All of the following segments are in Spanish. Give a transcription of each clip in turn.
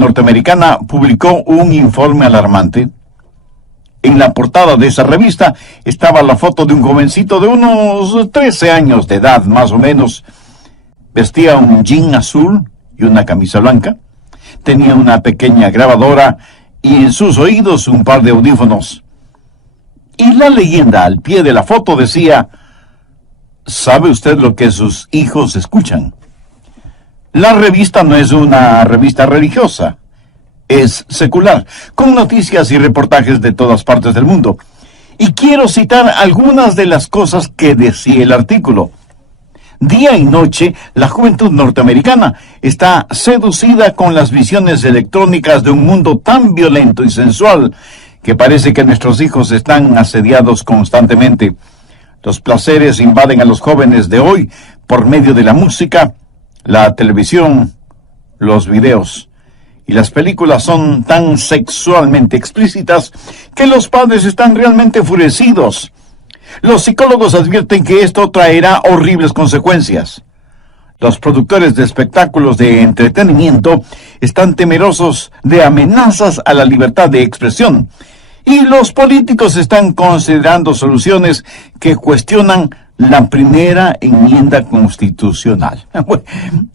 norteamericana publicó un informe alarmante. En la portada de esa revista estaba la foto de un jovencito de unos 13 años de edad, más o menos. Vestía un jean azul y una camisa blanca. Tenía una pequeña grabadora y en sus oídos un par de audífonos. Y la leyenda al pie de la foto decía: ¿sabe usted lo que sus hijos escuchan? La revista no es una revista religiosa, es secular, con noticias y reportajes de todas partes del mundo. Y quiero citar algunas de las cosas que decía el artículo. Día y noche, la juventud norteamericana está seducida con las visiones electrónicas de un mundo tan violento y sensual que parece que nuestros hijos están asediados constantemente. Los placeres invaden a los jóvenes de hoy por medio de la música, la televisión, los videos. Y las películas son tan sexualmente explícitas que los padres están realmente enfurecidos. Los psicólogos advierten que esto traerá horribles consecuencias. Los productores de espectáculos de entretenimiento están temerosos de amenazas a la libertad de expresión. Y los políticos están considerando soluciones que cuestionan la primera enmienda constitucional.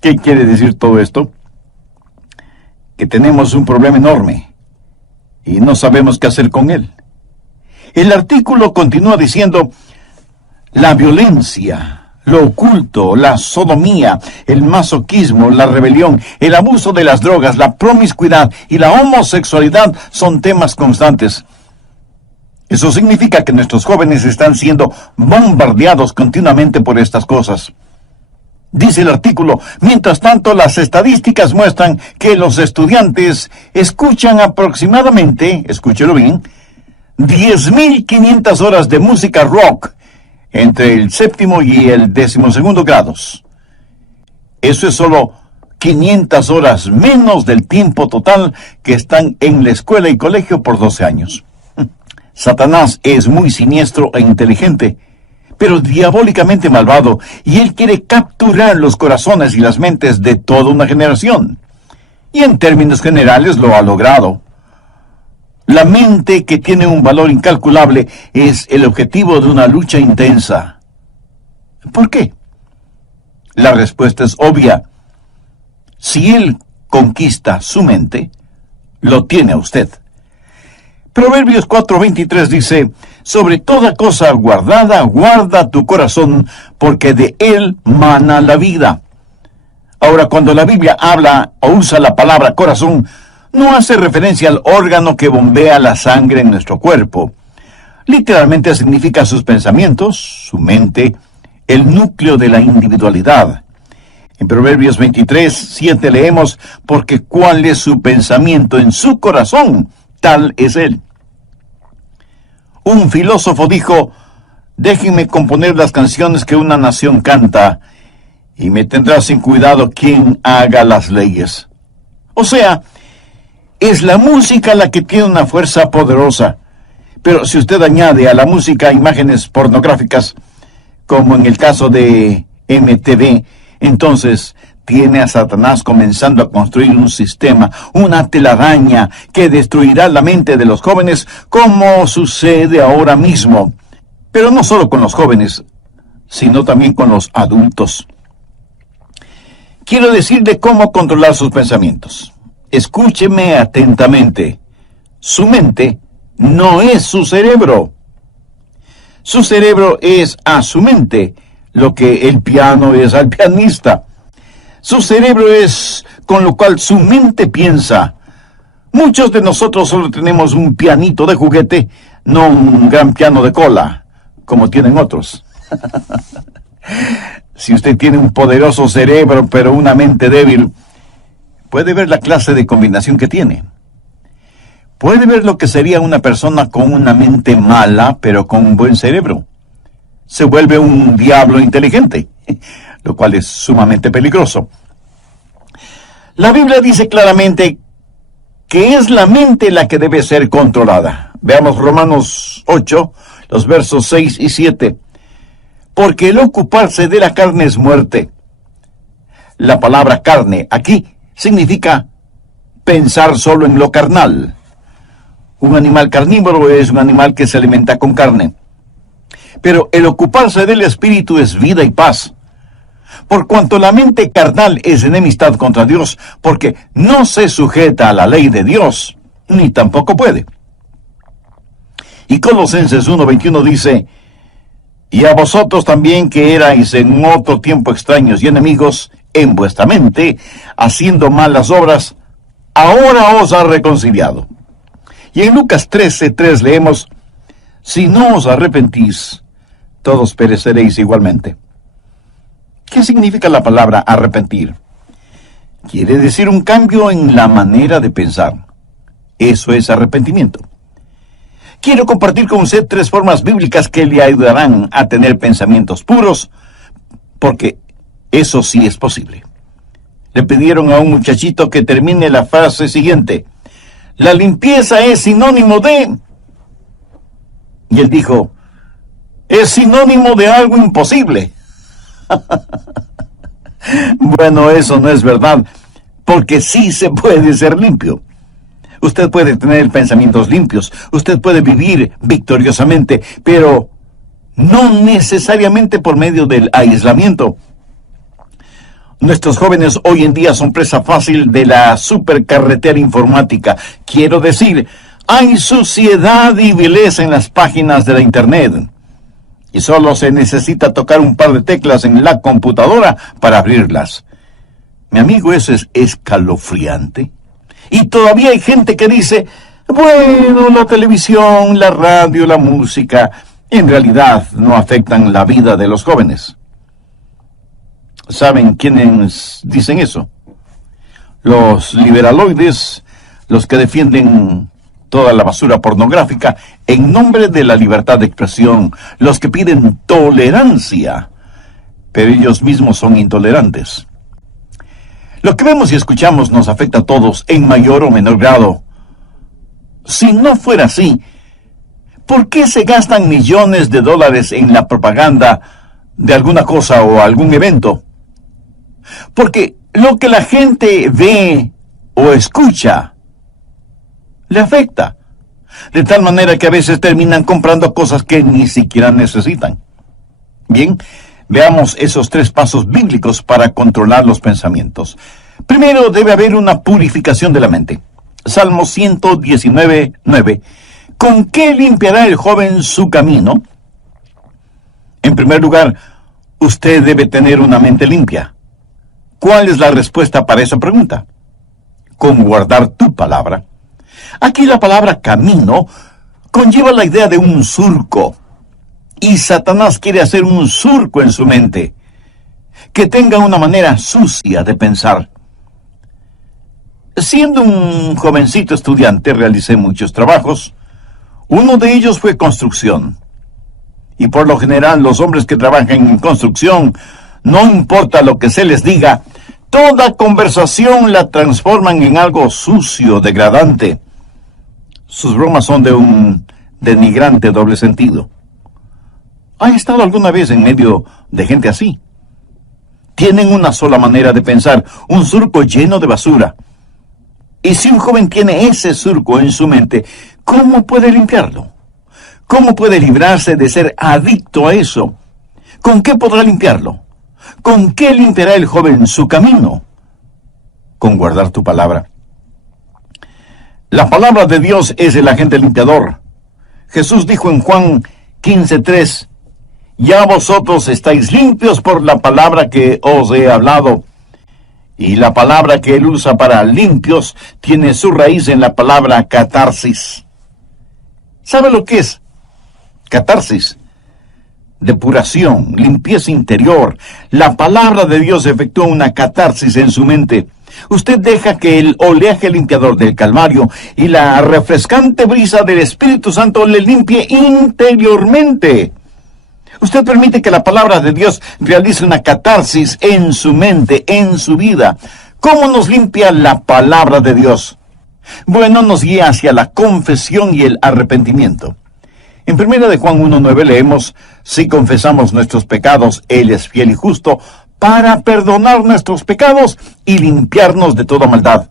¿Qué quiere decir todo esto? Que tenemos un problema enorme y no sabemos qué hacer con él. El artículo continúa diciendo: la violencia, lo oculto, la sodomía, el masoquismo, la rebelión, el abuso de las drogas, la promiscuidad y la homosexualidad son temas constantes. Eso significa que nuestros jóvenes están siendo bombardeados continuamente por estas cosas. Dice el artículo: mientras tanto, las estadísticas muestran que los estudiantes escuchan aproximadamente, escúchelo bien, 10.500 horas de música rock entre el 7º y el 12º grados. Eso es solo 500 horas menos del tiempo total que están en la escuela y colegio por 12 años. Satanás es muy siniestro e inteligente, pero diabólicamente malvado, y él quiere capturar los corazones y las mentes de toda una generación. Y en términos generales lo ha logrado. La mente, que tiene un valor incalculable, es el objetivo de una lucha intensa. ¿Por qué? La respuesta es obvia. Si él conquista su mente, lo tiene a usted. Proverbios 4:23 dice: sobre toda cosa guardada, guarda tu corazón, porque de él mana la vida. Ahora, cuando la Biblia habla o usa la palabra corazón, no hace referencia al órgano que bombea la sangre en nuestro cuerpo. Literalmente significa sus pensamientos, su mente, el núcleo de la individualidad. En Proverbios 23:7 leemos: porque cuál es su pensamiento en su corazón, tal es él. Un filósofo dijo: déjenme componer las canciones que una nación canta, y me tendrá sin cuidado quien haga las leyes. O sea, es la música la que tiene una fuerza poderosa. Pero si usted añade a la música imágenes pornográficas, como en el caso de MTV, entonces tiene a Satanás comenzando a construir un sistema, una telaraña que destruirá la mente de los jóvenes, como sucede ahora mismo. Pero no solo con los jóvenes, sino también con los adultos. Quiero decirle cómo controlar sus pensamientos. Escúcheme atentamente. Su mente no es su cerebro. Su cerebro es a su mente lo que el piano es al pianista. Su cerebro es con lo cual su mente piensa. Muchos de nosotros solo tenemos un pianito de juguete, no un gran piano de cola, como tienen otros. Si usted tiene un poderoso cerebro, pero una mente débil, puede ver la clase de combinación que tiene. Puede ver lo que sería una persona con una mente mala, pero con un buen cerebro. Se vuelve un diablo inteligente, lo cual es sumamente peligroso. La Biblia dice claramente que es la mente la que debe ser controlada. Veamos Romanos 8, los versos 6 y 7. Porque el ocuparse de la carne es muerte. La palabra carne aquí significa pensar solo en lo carnal. Un animal carnívoro es un animal que se alimenta con carne. Pero el ocuparse del espíritu es vida y paz. Por cuanto la mente carnal es enemistad contra Dios, porque no se sujeta a la ley de Dios, ni tampoco puede. Y Colosenses 1:21 dice: y a vosotros también, que erais en otro tiempo extraños y enemigos en vuestra mente, haciendo malas obras, ahora os ha reconciliado. Y en Lucas 13:3 leemos: si no os arrepentís, todos pereceréis igualmente. ¿Qué significa la palabra arrepentir? Quiere decir un cambio en la manera de pensar. Eso es arrepentimiento. Quiero compartir con usted 3 formas bíblicas que le ayudarán a tener pensamientos puros, porque eso sí es posible. Le pidieron a un muchachito que termine la frase siguiente: la limpieza es sinónimo de... Y él dijo: es sinónimo de algo imposible. Bueno, eso no es verdad, porque sí se puede ser limpio. Usted puede tener pensamientos limpios, usted puede vivir victoriosamente, pero no necesariamente por medio del aislamiento. Nuestros jóvenes hoy en día son presa fácil de la supercarretera informática. Quiero decir, hay suciedad y vileza en las páginas de la Internet. Y solo se necesita tocar un par de teclas en la computadora para abrirlas. Mi amigo, eso es escalofriante. Y todavía hay gente que dice: bueno, la televisión, la radio, la música, en realidad no afectan la vida de los jóvenes. ¿Saben quiénes dicen eso? Los liberaloides, los que defienden toda la basura pornográfica en nombre de la libertad de expresión, los que piden tolerancia, pero ellos mismos son intolerantes. Lo que vemos y escuchamos nos afecta a todos en mayor o menor grado. Si no fuera así, ¿por qué se gastan millones de dólares en la propaganda de alguna cosa o algún evento? Porque lo que la gente ve o escucha le afecta, de tal manera que a veces terminan comprando cosas que ni siquiera necesitan. Bien, veamos esos 3 pasos bíblicos para controlar los pensamientos. Primero, debe haber una purificación de la mente. Salmo 119:9. ¿Con qué limpiará el joven su camino? En primer lugar, usted debe tener una mente limpia. ¿Cuál es la respuesta para esa pregunta? Con guardar tu palabra. Aquí la palabra camino conlleva la idea de un surco. Y Satanás quiere hacer un surco en su mente, que tenga una manera sucia de pensar. Siendo un jovencito estudiante, realicé muchos trabajos. Uno de ellos fue construcción. Y por lo general, los hombres que trabajan en construcción, no importa lo que se les diga, toda conversación la transforman en algo sucio, degradante. Sus bromas son de un denigrante doble sentido. ¿Ha estado alguna vez en medio de gente así? Tienen una sola manera de pensar, un surco lleno de basura. Y si un joven tiene ese surco en su mente, ¿cómo puede limpiarlo? ¿Cómo puede librarse de ser adicto a eso? ¿Con qué podrá limpiarlo? ¿Con qué limpiará el joven su camino? Con guardar tu palabra. La palabra de Dios es el agente limpiador. Jesús dijo en Juan 15:3, ya vosotros estáis limpios por la palabra que os he hablado. Y la palabra que él usa para limpios tiene su raíz en la palabra catarsis. ¿Sabe lo que es? Catarsis. Depuración, limpieza interior. La palabra de Dios efectúa una catarsis en su mente. Usted deja que el oleaje limpiador del Calvario y la refrescante brisa del Espíritu Santo le limpie interiormente. Usted permite que la palabra de Dios realice una catarsis en su mente, en su vida. ¿Cómo nos limpia la palabra de Dios? Bueno, nos guía hacia la confesión y el arrepentimiento. En 1 de Juan 1:9 leemos, si confesamos nuestros pecados, Él es fiel y justo para perdonar nuestros pecados y limpiarnos de toda maldad.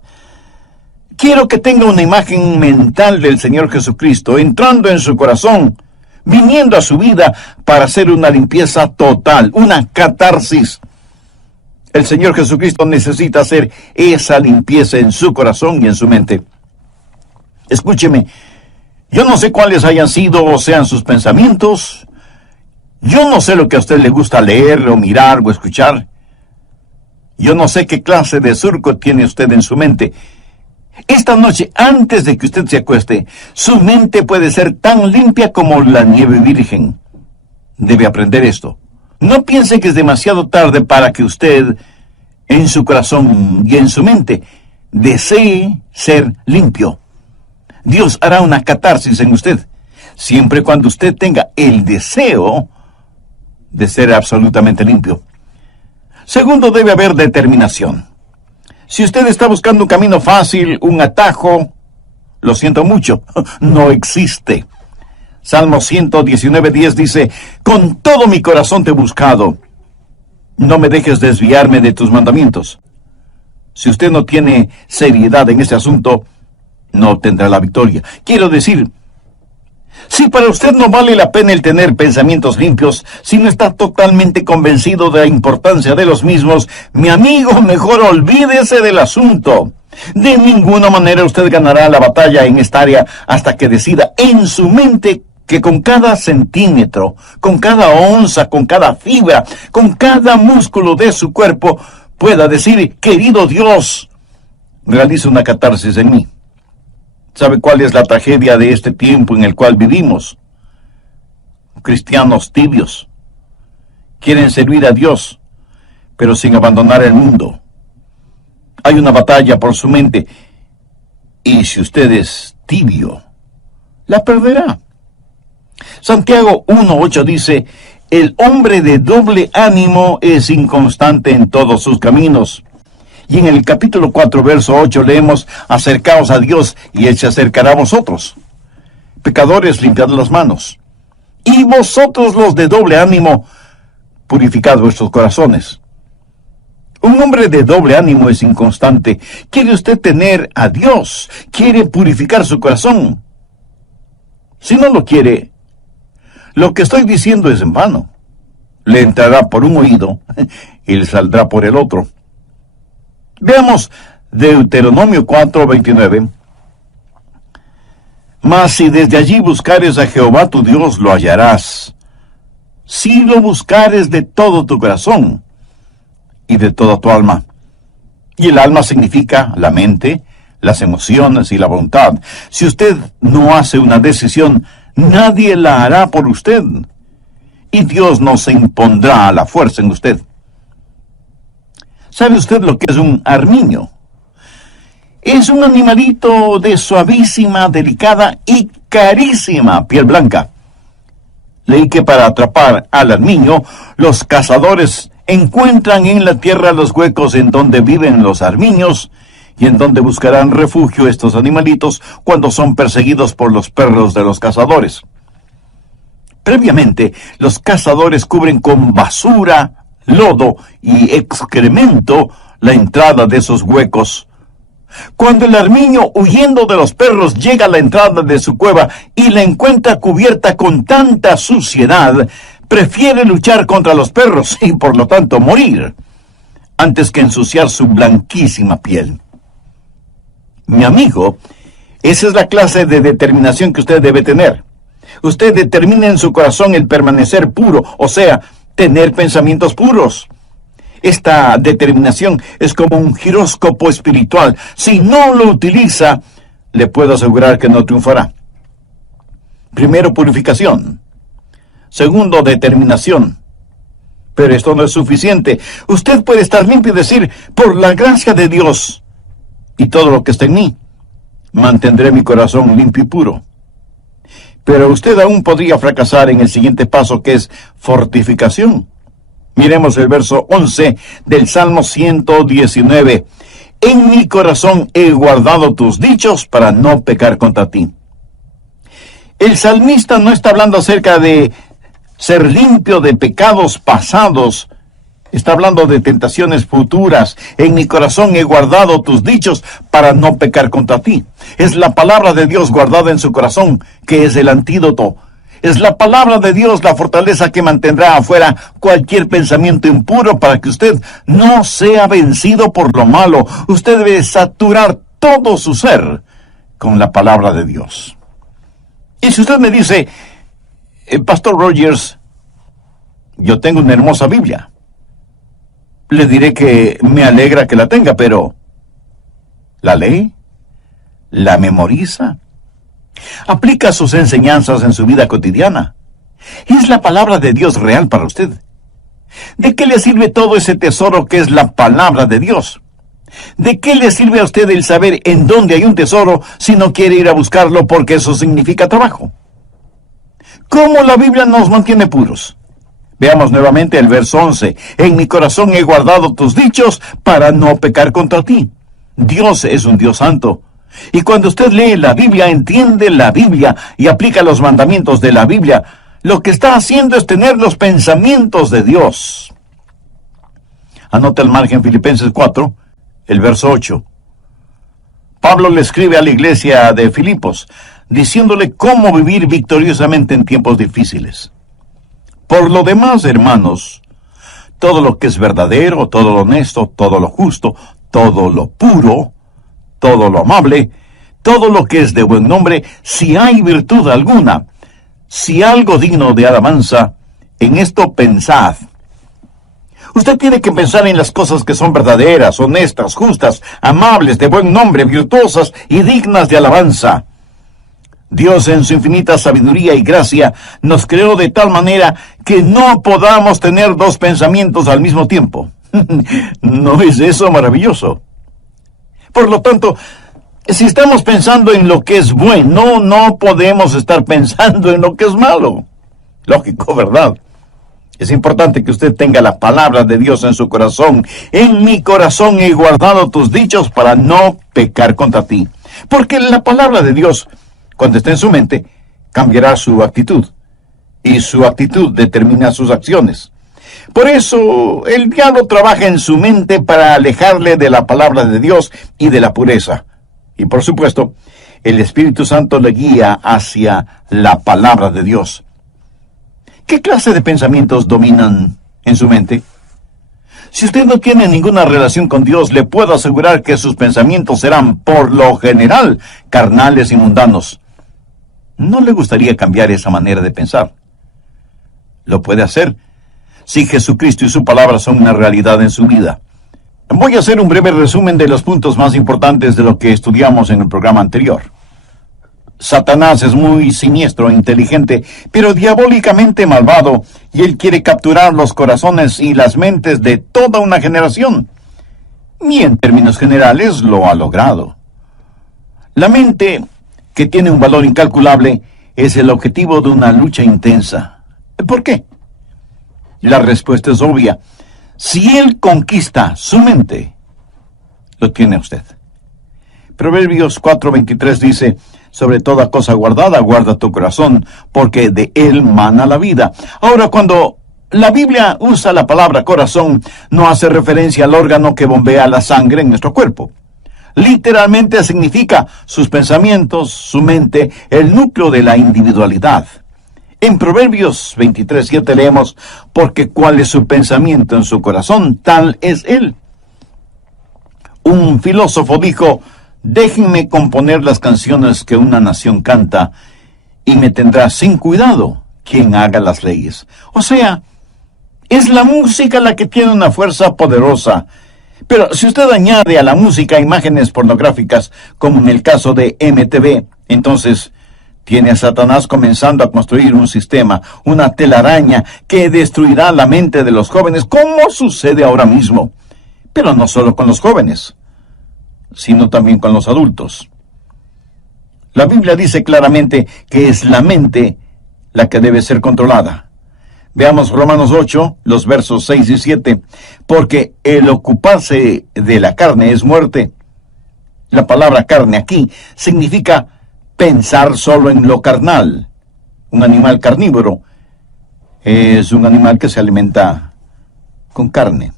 Quiero que tenga una imagen mental del Señor Jesucristo entrando en su corazón, viniendo a su vida para hacer una limpieza total, una catarsis. El Señor Jesucristo necesita hacer esa limpieza en su corazón y en su mente. Escúcheme, yo no sé cuáles hayan sido o sean sus pensamientos. Yo no sé lo que a usted le gusta leer o mirar o escuchar. Yo no sé qué clase de surco tiene usted en su mente. Esta noche, antes de que usted se acueste, su mente puede ser tan limpia como la nieve virgen. Debe aprender esto. No piense que es demasiado tarde para que usted, en su corazón y en su mente, desee ser limpio. Dios hará una catarsis en usted, siempre y cuando usted tenga el deseo de ser absolutamente limpio. Segundo, debe haber determinación. Si usted está buscando un camino fácil, un atajo, lo siento mucho, no existe. Salmo 119:10 dice, con todo mi corazón te he buscado. No me dejes desviarme de tus mandamientos. Si usted no tiene seriedad en este asunto, no obtendrá la victoria. Quiero decir, si para usted no vale la pena el tener pensamientos limpios, si no está totalmente convencido de la importancia de los mismos, mi amigo, mejor olvídese del asunto. De ninguna manera usted ganará la batalla en esta área hasta que decida en su mente que con cada centímetro, con cada onza, con cada fibra, con cada músculo de su cuerpo, pueda decir, querido Dios, realiza una catarsis en mí. ¿Sabe cuál es la tragedia de este tiempo en el cual vivimos? Cristianos tibios. Quieren servir a Dios, pero sin abandonar el mundo. Hay una batalla por su mente, y si usted es tibio, la perderá. Santiago 1:8 dice, el hombre de doble ánimo es inconstante en todos sus caminos. Y en el capítulo 4, verso 8 leemos, acercaos a Dios y Él se acercará a vosotros. Pecadores, limpiad las manos. Y vosotros los de doble ánimo, purificad vuestros corazones. Un hombre de doble ánimo es inconstante. ¿Quiere usted tener a Dios? ¿Quiere purificar su corazón? Si no lo quiere, lo que estoy diciendo es en vano. Le entrará por un oído y le saldrá por el otro. Veamos Deuteronomio 4:29. Mas si desde allí buscares a Jehová tu Dios, lo hallarás. Si lo buscares de todo tu corazón y de toda tu alma. Y el alma significa la mente, las emociones y la voluntad. Si usted no hace una decisión, nadie la hará por usted. Y Dios no se impondrá a la fuerza en usted. ¿Sabe usted lo que es un armiño? Es un animalito de suavísima, delicada y carísima piel blanca. Leí que para atrapar al armiño, los cazadores encuentran en la tierra los huecos en donde viven los armiños y en donde buscarán refugio estos animalitos cuando son perseguidos por los perros de los cazadores. Previamente, los cazadores cubren con basura, lodo y excremento la entrada de esos huecos. Cuando el armiño, huyendo de los perros, llega a la entrada de su cueva y la encuentra cubierta con tanta suciedad, prefiere luchar contra los perros y por lo tanto morir, antes que ensuciar su blanquísima piel. Mi amigo, esa es la clase de determinación que usted debe tener. Usted determina en su corazón el permanecer puro, o sea, tener pensamientos puros. Esta determinación es como un giróscopo espiritual. Si no lo utiliza, le puedo asegurar que no triunfará. Primero, purificación. Segundo, determinación. Pero esto no es suficiente. Usted puede estar limpio y decir, por la gracia de Dios y todo lo que está en mí, mantendré mi corazón limpio y puro. Pero usted aún podría fracasar en el siguiente paso, que es fortificación. Miremos el verso 11 del Salmo 119. En mi corazón he guardado tus dichos para no pecar contra ti. El salmista no está hablando acerca de ser limpio de pecados pasados, Está hablando de tentaciones futuras. En mi corazón he guardado tus dichos para no pecar contra ti. Es la palabra de Dios guardada en su corazón que es el antídoto. Es la palabra de Dios la fortaleza que mantendrá afuera cualquier pensamiento impuro para que usted no sea vencido por lo malo. Usted debe saturar todo su ser con la palabra de Dios. Y si usted me dice, Pastor Rogers, yo tengo una hermosa Biblia, le diré que me alegra que la tenga, pero ¿la lee? ¿La memoriza? ¿Aplica sus enseñanzas en su vida cotidiana? ¿Es la palabra de Dios real para usted? ¿De qué le sirve todo ese tesoro que es la palabra de Dios? ¿De qué le sirve a usted el saber en dónde hay un tesoro si no quiere ir a buscarlo porque eso significa trabajo? ¿Cómo la Biblia nos mantiene puros? Veamos nuevamente el verso 11. En mi corazón he guardado tus dichos para no pecar contra ti. Dios es un Dios santo. Y cuando usted lee la Biblia, entiende la Biblia y aplica los mandamientos de la Biblia, lo que está haciendo es tener los pensamientos de Dios. Anota al margen Filipenses 4, el verso 8. Pablo le escribe a la iglesia de Filipos, diciéndole cómo vivir victoriosamente en tiempos difíciles. Por lo demás, hermanos, todo lo que es verdadero, todo lo honesto, todo lo justo, todo lo puro, todo lo amable, todo lo que es de buen nombre, si hay virtud alguna, si algo digno de alabanza, en esto pensad. Usted tiene que pensar en las cosas que son verdaderas, honestas, justas, amables, de buen nombre, virtuosas y dignas de alabanza. Dios en su infinita sabiduría y gracia nos creó de tal manera que no podamos tener dos pensamientos al mismo tiempo. ¿No es eso maravilloso? Por lo tanto, si estamos pensando en lo que es bueno, no podemos estar pensando en lo que es malo. Lógico, ¿verdad? Es importante que usted tenga la palabra de Dios en su corazón. En mi corazón he guardado tus dichos para no pecar contra ti. Porque la palabra de Dios, cuando esté en su mente, cambiará su actitud. Y su actitud determina sus acciones. Por eso, el diablo trabaja en su mente para alejarle de la palabra de Dios y de la pureza. Y por supuesto, el Espíritu Santo le guía hacia la palabra de Dios. ¿Qué clase de pensamientos dominan en su mente? Si usted no tiene ninguna relación con Dios, le puedo asegurar que sus pensamientos serán, por lo general, carnales y mundanos. ¿No le gustaría cambiar esa manera de pensar? Lo puede hacer si Jesucristo y su palabra son una realidad en su vida. Voy a hacer un breve resumen de los puntos más importantes de lo que estudiamos en el programa anterior. Satanás es muy siniestro e inteligente, pero diabólicamente malvado, y él quiere capturar los corazones y las mentes de toda una generación. Y en términos generales lo ha logrado. La mente, que tiene un valor incalculable, es el objetivo de una lucha intensa. ¿Por qué? La respuesta es obvia. Si él conquista su mente, lo tiene usted. Proverbios 4:23 dice, sobre toda cosa guardada, guarda tu corazón, porque de él mana la vida. Ahora, cuando la Biblia usa la palabra corazón, no hace referencia al órgano que bombea la sangre en nuestro cuerpo. Literalmente significa sus pensamientos, su mente, el núcleo de la individualidad. En Proverbios 23:7 leemos, porque cuál es su pensamiento en su corazón, tal es él. Un filósofo dijo, déjenme componer las canciones que una nación canta, y me tendrá sin cuidado quien haga las leyes. O sea, es la música la que tiene una fuerza poderosa. Pero si usted añade a la música imágenes pornográficas, como en el caso de MTV, entonces tiene a Satanás comenzando a construir un sistema, una telaraña que destruirá la mente de los jóvenes, como sucede ahora mismo. Pero no solo con los jóvenes, sino también con los adultos. La Biblia dice claramente que es la mente la que debe ser controlada. Veamos Romanos 8, los versos 6 y 7. Porque el ocuparse de la carne es muerte. La palabra carne aquí significa pensar solo en lo carnal. Un animal carnívoro es un animal que se alimenta con carne.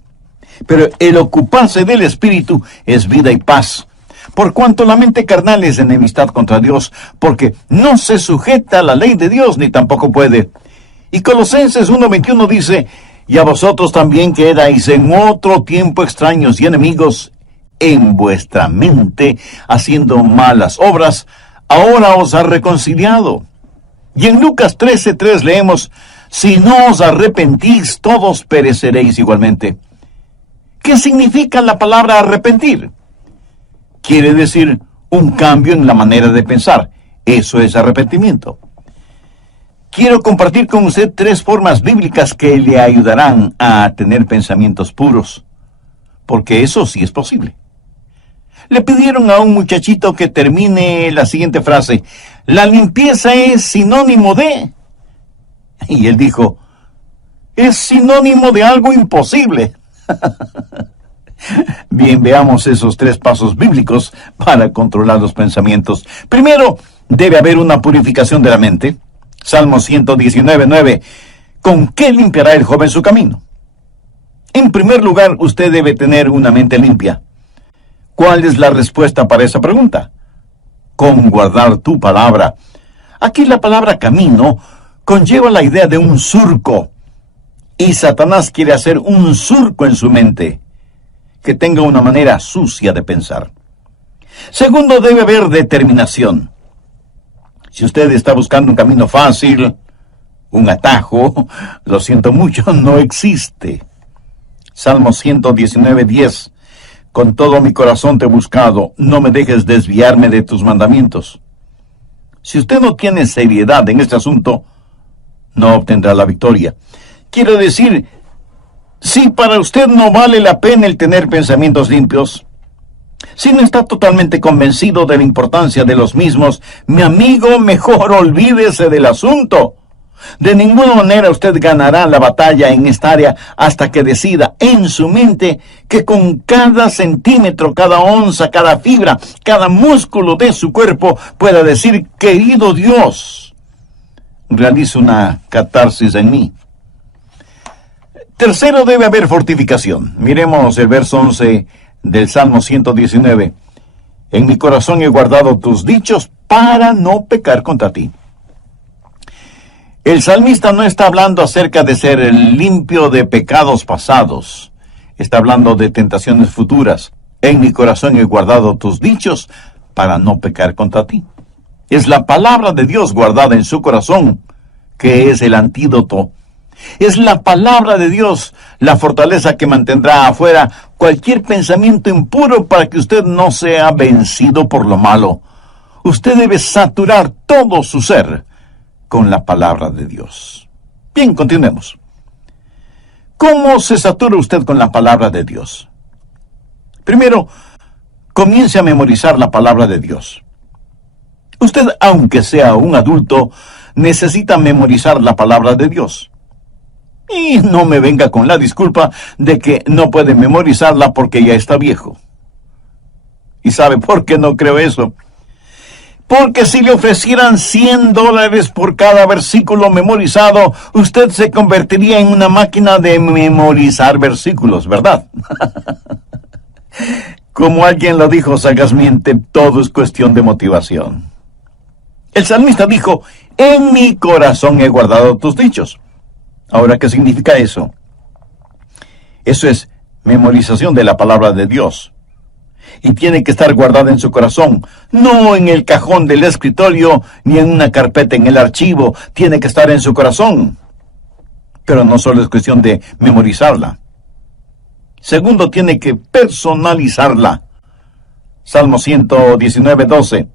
Pero el ocuparse del Espíritu es vida y paz. Por cuanto la mente carnal es enemistad contra Dios, porque no se sujeta a la ley de Dios, ni tampoco puede. Y Colosenses 1:21 dice, y a vosotros también que erais en otro tiempo extraños y enemigos en vuestra mente, haciendo malas obras, ahora os ha reconciliado. Y en Lucas 13:3 leemos, si no os arrepentís, todos pereceréis igualmente. ¿Qué significa la palabra arrepentir? Quiere decir un cambio en la manera de pensar. Eso es arrepentimiento. Quiero compartir con usted 3 formas bíblicas que le ayudarán a tener pensamientos puros, porque eso sí es posible. Le pidieron a un muchachito que termine la siguiente frase, la limpieza es sinónimo de... Y él dijo, es sinónimo de algo imposible. Bien, veamos esos 3 pasos bíblicos para controlar los pensamientos. Primero, debe haber una purificación de la mente. Salmo 119:9. ¿Con qué limpiará el joven su camino? En primer lugar, usted debe tener una mente limpia. ¿Cuál es la respuesta para esa pregunta? Con guardar tu palabra. Aquí la palabra camino conlleva la idea de un surco. Y Satanás quiere hacer un surco en su mente, que tenga una manera sucia de pensar. Segundo, debe haber determinación. Si usted está buscando un camino fácil, un atajo, lo siento mucho, no existe. Salmo 119:10. Con todo mi corazón te he buscado, no me dejes desviarme de tus mandamientos. Si usted no tiene seriedad en este asunto, no obtendrá la victoria. Quiero decir, si para usted no vale la pena el tener pensamientos limpios, si no está totalmente convencido de la importancia de los mismos, mi amigo, mejor olvídese del asunto. De ninguna manera usted ganará la batalla en esta área hasta que decida en su mente que con cada centímetro, cada onza, cada fibra, cada músculo de su cuerpo pueda decir, querido Dios, realiza una catarsis en mí. Tercero, debe haber fortificación. Miremos el verso 11 del Salmo 119. En mi corazón he guardado tus dichos para no pecar contra ti. El salmista no está hablando acerca de ser limpio de pecados pasados. Está hablando de tentaciones futuras. En mi corazón he guardado tus dichos para no pecar contra ti. Es la palabra de Dios guardada en su corazón que es el antídoto. Es la palabra de Dios la fortaleza que mantendrá afuera cualquier pensamiento impuro para que usted no sea vencido por lo malo. Usted debe saturar todo su ser con la palabra de Dios. Bien, continuemos. ¿Cómo se satura usted con la palabra de Dios? Primero, comience a memorizar la palabra de Dios. Usted, aunque sea un adulto, necesita memorizar la palabra de Dios. Y no me venga con la disculpa de que no puede memorizarla porque ya está viejo. ¿Y sabe por qué no creo eso? Porque si le ofrecieran $100 por cada versículo memorizado, usted se convertiría en una máquina de memorizar versículos, ¿verdad? Como alguien lo dijo sagazmente, todo es cuestión de motivación. El salmista dijo, en mi corazón he guardado tus dichos. Ahora, ¿qué significa eso? Eso es memorización de la palabra de Dios. Y tiene que estar guardada en su corazón, no en el cajón del escritorio, ni en una carpeta en el archivo. Tiene que estar en su corazón. Pero no solo es cuestión de memorizarla. Segundo, tiene que personalizarla. Salmo 119:12.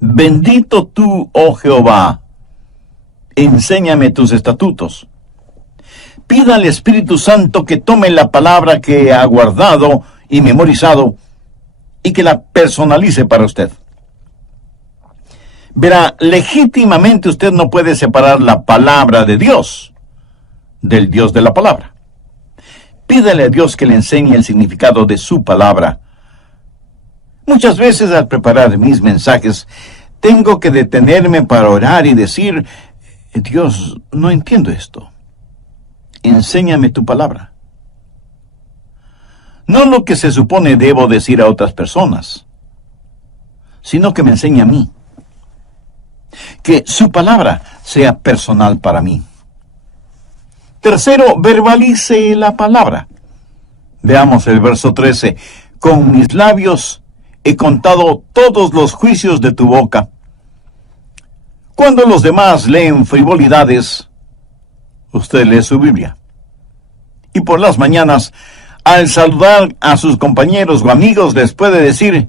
Bendito tú, oh Jehová, enséñame tus estatutos. Pida al Espíritu Santo que tome la palabra que ha guardado y memorizado y que la personalice para usted. Verá, legítimamente usted no puede separar la palabra de Dios del Dios de la palabra. Pídale a Dios que le enseñe el significado de su palabra. Muchas veces al preparar mis mensajes, tengo que detenerme para orar y decir, Dios, no entiendo esto. Enséñame tu palabra. no lo que se supone debo decir a otras personas, sino que me enseña a mí. Que su palabra sea personal para mí. Tercero, verbalice la palabra. Veamos el verso 13. Con mis labios he contado todos los juicios de tu boca. Cuando los demás leen frivolidades, usted lee su Biblia. Y por las mañanas, al saludar a sus compañeros o amigos, les puede decir: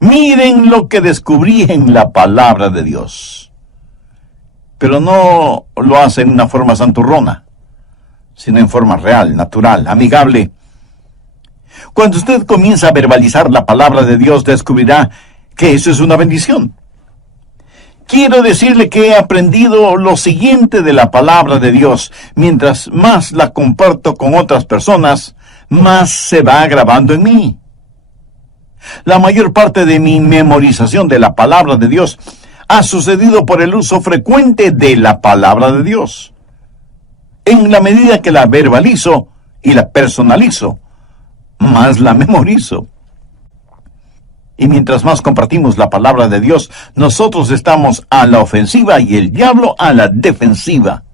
miren lo que descubrí en la palabra de Dios. Pero no lo hace en una forma santurrona, sino en forma real, natural, amigable. Cuando usted comienza a verbalizar la palabra de Dios, descubrirá que eso es una bendición. Quiero decirle que he aprendido lo siguiente de la palabra de Dios. Mientras más la comparto con otras personas, más se va grabando en mí. La mayor parte de mi memorización de la palabra de Dios ha sucedido por el uso frecuente de la palabra de Dios. En la medida que la verbalizo y la personalizo, más la memorizo. Y mientras más compartimos la palabra de Dios, nosotros estamos a la ofensiva y el diablo a la defensiva.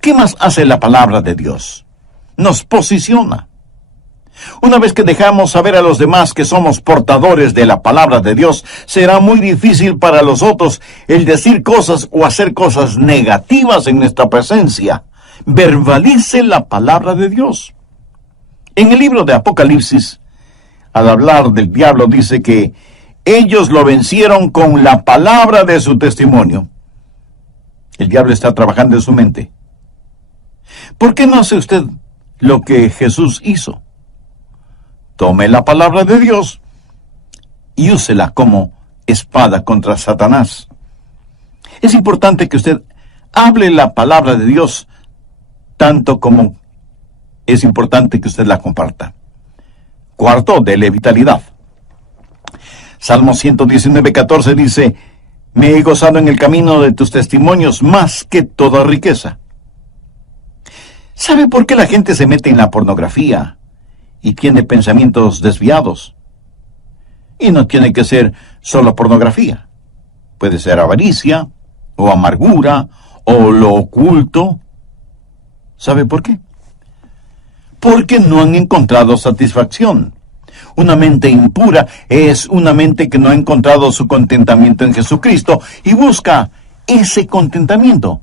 ¿Qué más hace la palabra de Dios? Nos posiciona. Una vez que dejamos saber a los demás que somos portadores de la palabra de Dios, será muy difícil para los otros el decir cosas o hacer cosas negativas en nuestra presencia. Verbalice la palabra de Dios. En el libro de Apocalipsis, al hablar del diablo, dice que ellos lo vencieron con la palabra de su testimonio. El diablo está trabajando en su mente. ¿Por qué no hace usted lo que Jesús hizo? Tome la palabra de Dios y úsela como espada contra Satanás. Es importante que usted hable la palabra de Dios tanto como es importante que usted la comparta. Cuarto, dele vitalidad. Salmo 119:14 dice: me he gozado en el camino de tus testimonios más que toda riqueza. ¿Sabe por qué la gente se mete en la pornografía y tiene pensamientos desviados? Y no tiene que ser solo pornografía. Puede ser avaricia, o amargura, o lo oculto. ¿Sabe por qué? Porque no han encontrado satisfacción. Una mente impura es una mente que no ha encontrado su contentamiento en Jesucristo y busca ese contentamiento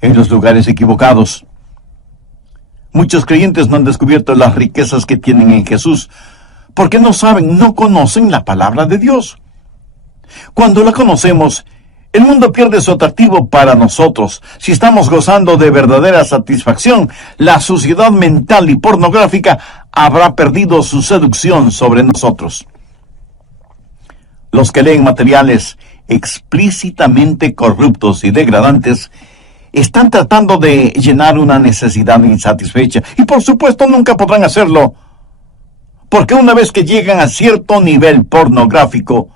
en los lugares equivocados. Muchos creyentes no han descubierto las riquezas que tienen en Jesús porque no saben, no conocen la palabra de Dios. Cuando la conocemos, el mundo pierde su atractivo para nosotros. Si estamos gozando de verdadera satisfacción, la suciedad mental y pornográfica habrá perdido su seducción sobre nosotros. Los que leen materiales explícitamente corruptos y degradantes están tratando de llenar una necesidad insatisfecha. Y por supuesto nunca podrán hacerlo, porque una vez que llegan a cierto nivel pornográfico,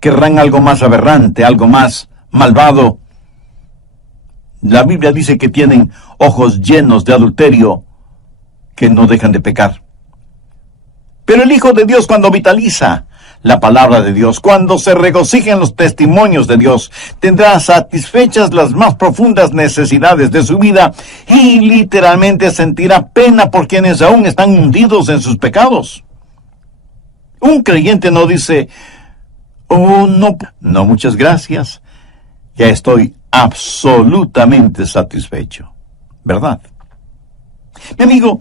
querrán algo más aberrante, algo más malvado. La Biblia dice que tienen ojos llenos de adulterio que no dejan de pecar. Pero el Hijo de Dios, cuando vitaliza la palabra de Dios, cuando se regocija en los testimonios de Dios, tendrá satisfechas las más profundas necesidades de su vida y literalmente sentirá pena por quienes aún están hundidos en sus pecados. Un creyente no dice: oh, no, muchas gracias, ya estoy absolutamente satisfecho, ¿verdad? Mi amigo,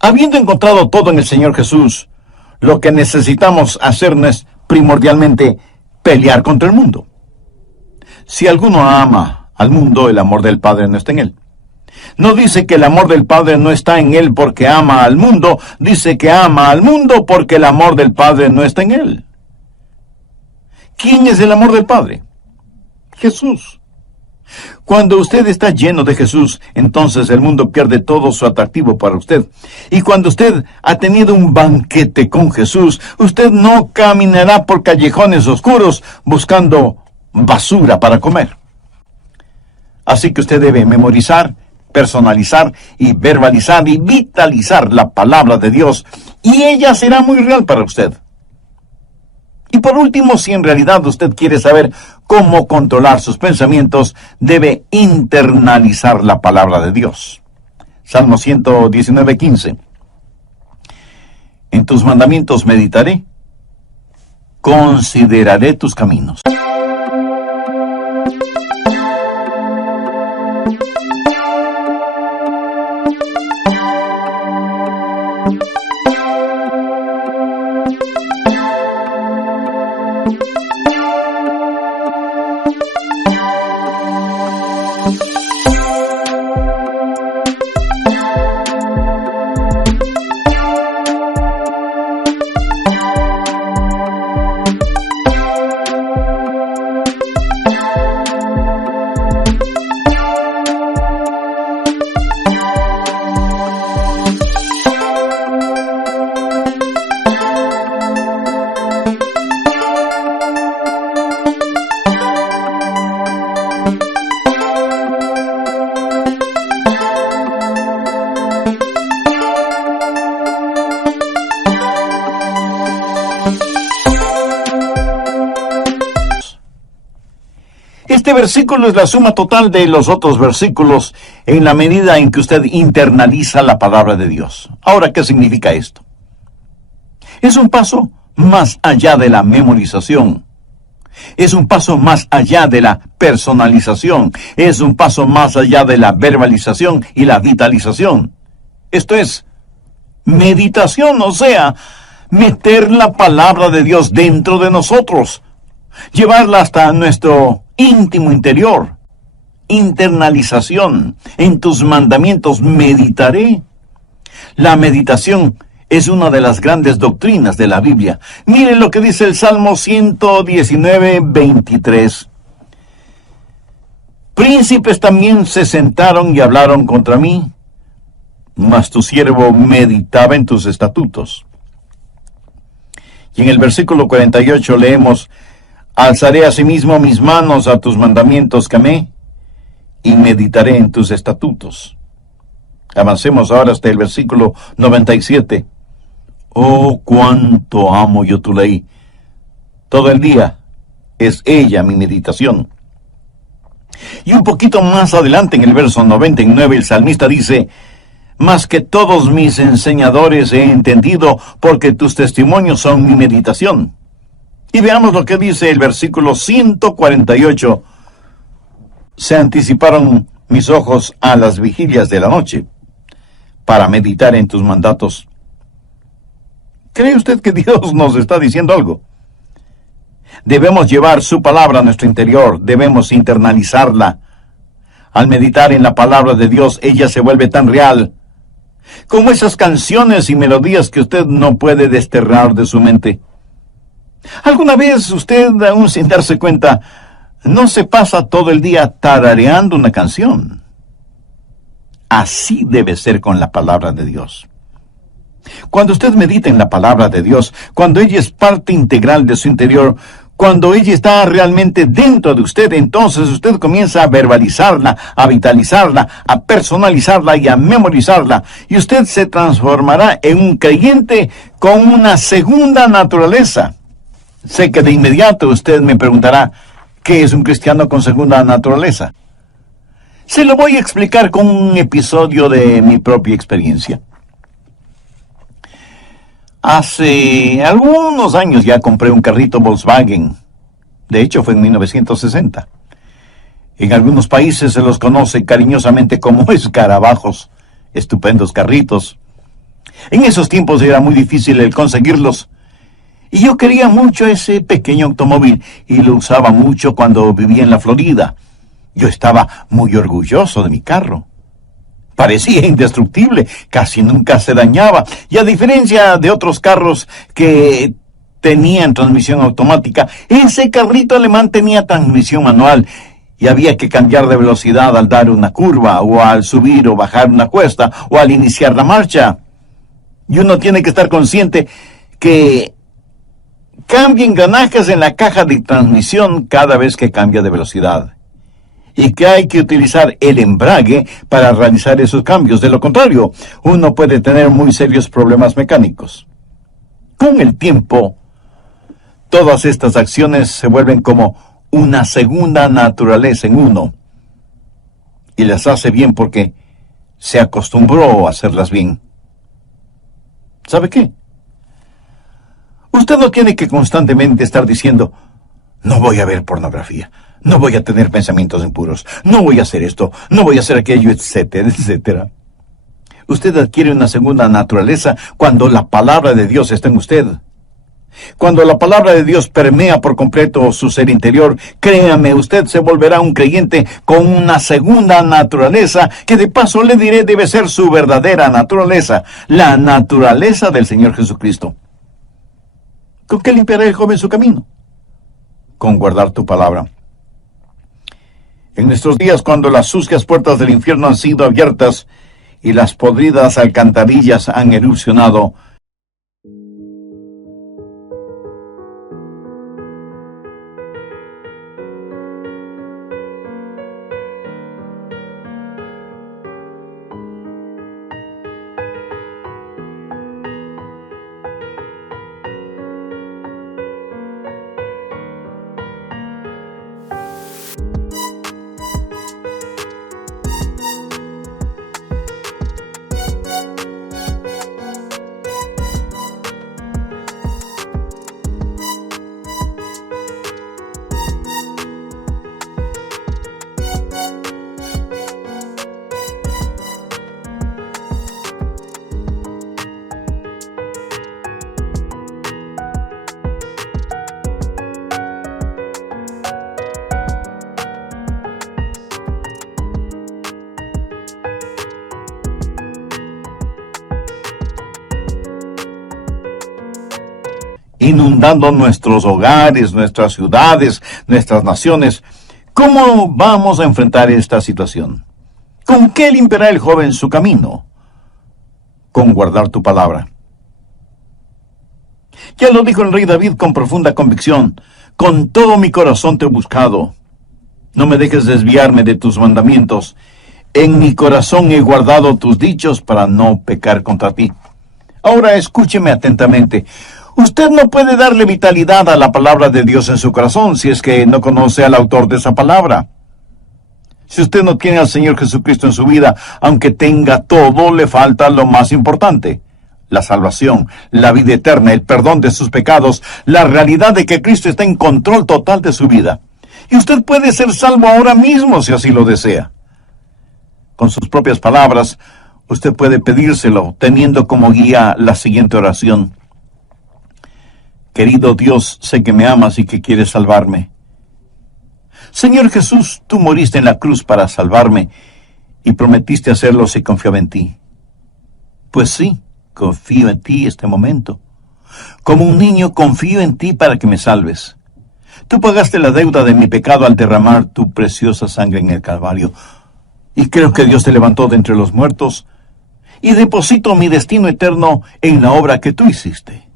habiendo encontrado todo en el Señor Jesús, lo que necesitamos hacer no es primordialmente pelear contra el mundo. Si alguno ama al mundo, el amor del Padre no está en él. No dice que el amor del Padre no está en él porque ama al mundo, dice que ama al mundo porque el amor del Padre no está en él. ¿Quién es el amor del Padre? Jesús. Cuando usted está lleno de Jesús, entonces el mundo pierde todo su atractivo para usted. Y cuando usted ha tenido un banquete con Jesús, usted no caminará por callejones oscuros buscando basura para comer. Así que usted debe memorizar, personalizar y verbalizar y vitalizar la palabra de Dios, y ella será muy real para usted. Y por último, si en realidad usted quiere saber cómo controlar sus pensamientos, debe internalizar la palabra de Dios. Salmo 119:15. En tus mandamientos meditaré, consideraré tus caminos. Este versículo es la suma total de los otros versículos en la medida en que usted internaliza la palabra de Dios. Ahora, ¿qué significa esto? Es un paso más allá de la memorización. Es un paso más allá de la personalización. Es un paso más allá de la verbalización y la vitalización. Esto es meditación, o sea, meter la palabra de Dios dentro de nosotros, llevarla hasta nuestro íntimo interior. Internalización. En tus mandamientos meditaré. La meditación es una de las grandes doctrinas de la Biblia. Miren lo que dice el Salmo 119:23. Príncipes también se sentaron y hablaron contra mí, mas tu siervo meditaba en tus estatutos. Y en el versículo 48 leemos: alzaré asimismo mis manos a tus mandamientos que amé, y meditaré en tus estatutos. Avancemos ahora hasta el versículo 97. Oh, cuánto amo yo tu ley. Todo el día es ella mi meditación. Y un poquito más adelante, en el verso 99, el salmista dice: más que todos mis enseñadores he entendido, porque tus testimonios son mi meditación. Y veamos lo que dice el versículo 148. Se anticiparon mis ojos a las vigilias de la noche, para meditar en tus mandatos. ¿Cree usted que Dios nos está diciendo algo? Debemos llevar su palabra a nuestro interior, debemos internalizarla. Al meditar en la palabra de Dios, ella se vuelve tan real, como esas canciones y melodías que usted no puede desterrar de su mente. ¿Alguna vez usted, aún sin darse cuenta, no se pasa todo el día tarareando una canción? Así debe ser con la palabra de Dios. Cuando usted medita en la palabra de Dios, cuando ella es parte integral de su interior, cuando ella está realmente dentro de usted, entonces usted comienza a verbalizarla, a vitalizarla, a personalizarla y a memorizarla. Y usted se transformará en un creyente con una segunda naturaleza. Sé que de inmediato usted me preguntará, ¿qué es un cristiano con segunda naturaleza? Se lo voy a explicar con un episodio de mi propia experiencia. Hace algunos años ya compré un carrito Volkswagen. De hecho, fue en 1960. En algunos países se los conoce cariñosamente como escarabajos. Estupendos carritos. En esos tiempos era muy difícil el conseguirlos. Y yo quería mucho ese pequeño automóvil y lo usaba mucho cuando vivía en la Florida. Yo estaba muy orgulloso de mi carro. Parecía indestructible, casi nunca se dañaba. Y a diferencia de otros carros que tenían transmisión automática, ese carrito alemán tenía transmisión manual. Y había que cambiar de velocidad al dar una curva, o al subir o bajar una cuesta, o al iniciar la marcha. Y uno tiene que estar consciente que cambia engranajes en la caja de transmisión cada vez que cambia de velocidad. y que hay que utilizar el embrague para realizar esos cambios. De lo contrario, uno puede tener muy serios problemas mecánicos. Con el tiempo, todas estas acciones se vuelven como una segunda naturaleza en uno, y las hace bien porque se acostumbró a hacerlas bien. ¿Sabe qué? Usted no tiene que constantemente estar diciendo: no voy a ver pornografía, no voy a tener pensamientos impuros, no voy a hacer esto, no voy a hacer aquello, etcétera, etcétera. Usted adquiere una segunda naturaleza cuando la palabra de Dios está en usted. Cuando la palabra de Dios permea por completo su ser interior, créame, usted se volverá un creyente con una segunda naturaleza, que de paso le diré debe ser su verdadera naturaleza, la naturaleza del Señor Jesucristo. ¿Con qué limpiará el joven su camino? Con guardar tu palabra. En nuestros días, cuando las sucias puertas del infierno han sido abiertas y las podridas alcantarillas han erupcionado, inundando nuestros hogares, nuestras ciudades, nuestras naciones, ¿cómo vamos a enfrentar esta situación? ¿Con qué limpiará el joven su camino? Con guardar tu palabra. Ya lo dijo el rey David con profunda convicción: con todo mi corazón te he buscado. No me dejes desviarme de tus mandamientos. En mi corazón he guardado tus dichos para no pecar contra ti. Ahora escúcheme atentamente. Usted no puede darle vitalidad a la palabra de Dios en su corazón si es que no conoce al autor de esa palabra. Si usted no tiene al Señor Jesucristo en su vida, aunque tenga todo, le falta lo más importante: la salvación, la vida eterna, el perdón de sus pecados, la realidad de que Cristo está en control total de su vida. Y usted puede ser salvo ahora mismo si así lo desea. Con sus propias palabras, usted puede pedírselo, teniendo como guía la siguiente oración: querido Dios, sé que me amas y que quieres salvarme. Señor Jesús, tú moriste en la cruz para salvarme y prometiste hacerlo si confiaba en ti. Pues sí, confío en ti este momento. Como un niño, confío en ti para que me salves. Tú pagaste la deuda de mi pecado al derramar tu preciosa sangre en el Calvario. Y creo que Dios te levantó de entre los muertos y deposito mi destino eterno en la obra que tú hiciste.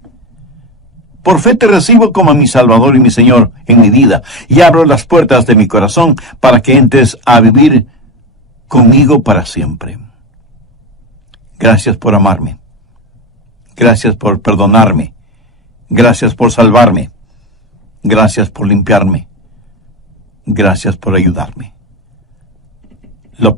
Por fe te recibo como mi Salvador y mi Señor en mi vida, y abro las puertas de mi corazón para que entres a vivir conmigo para siempre. Gracias por amarme. Gracias por perdonarme. Gracias por salvarme. Gracias por limpiarme. Gracias por ayudarme. Lo